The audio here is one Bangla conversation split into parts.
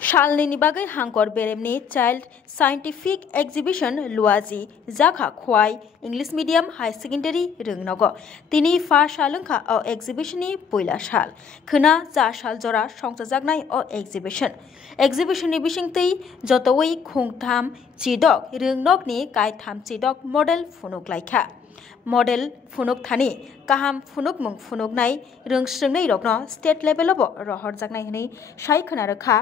Shalini bagai hangkor beremni child scientific exhibition luaji jaka khwai English medium high secondary rungnogo tini fa shalungkha o exhibition ni poila shal khna ja shal jora songsajaknai o exhibition ni bisingtei jotoi khungtham chidok rungnog ni kaitham chidok model phunuk laikha model phunuk thani kaham phunuk mung phunuk nai rungsrungnai rokno state level obo rohor jaknai hni sai khna rakha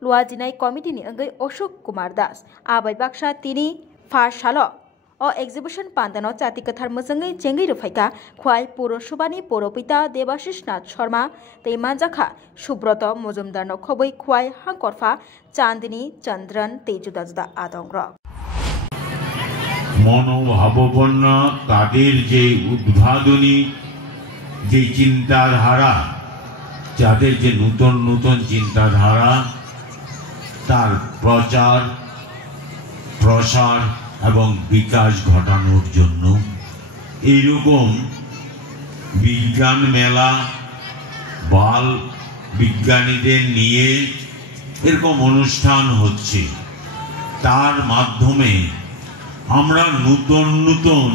Luajinai committee ni anggai Ashok Kumar Das abai baksa tini fa shalo o exhibition pandano chati kathar mojangai chengai rufaika khwai purosubani poropita Debashish Nath Sharma tei manjakha Subroto Mojumdar no khoboi khwai hangkorfa Chandini Chandran tei juda juda adongra মনোভাবাপন্ন তাদের যে উদ্ভাবনী যে চিন্তাধারা যাদের যে নতুন নতুন চিন্তাধারা তার প্রচার প্রসার এবং বিকাশ ঘটানোর জন্য এইরকম বিজ্ঞান মেলা বাল বিজ্ঞানীদের নিয়ে এরকম অনুষ্ঠান হচ্ছে তার মাধ্যমে আমরা নতুন নতুন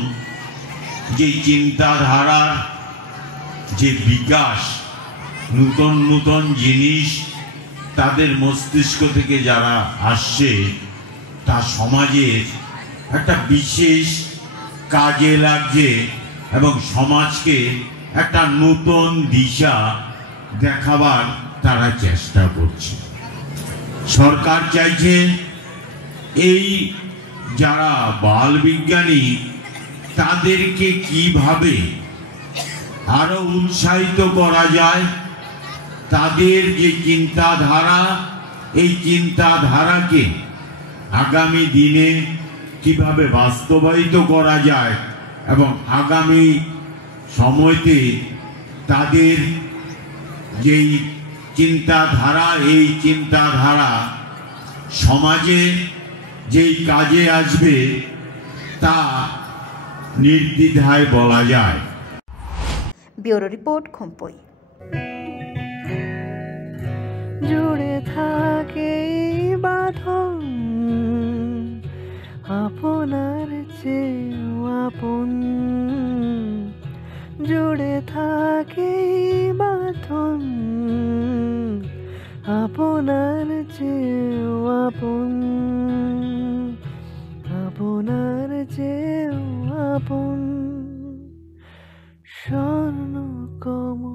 যে চিন্তাধারার যে বিকাশ নতুন নতুন জিনিস তাদের মস্তিষ্ক থেকে যারা আসছে তা সমাজের একটা বিশেষ কাজে লাগছে এবং সমাজকে একটা নতুন দিশা দেখাবার তারা চেষ্টা করছে সরকার চাইছে এই যারা বাল বিজ্ঞানী তাদেরকে কিভাবে আরো উৎসাহিত করা যায় তাদের যে চিন্তাধারা এই চিন্তাধারাকে আগামী দিনে কিভাবে বাস্তবায়িত করা যায় এবং আগামী সময়তে তাদের যেই চিন্তাধারা এই চিন্তাধারা সমাজে যেই কাজে আসবে তা নির্দ্বিধায় বলা যায়। ব্যুরো রিপোর্ট খম্পই জুড়ে থাকে বাঁধন আপনার চেয়েও আপন জুড়ে থাকে বাঁধন আপনার চেয়েও আপন আপনার চেয়েও আপন স্বর্ণ কমল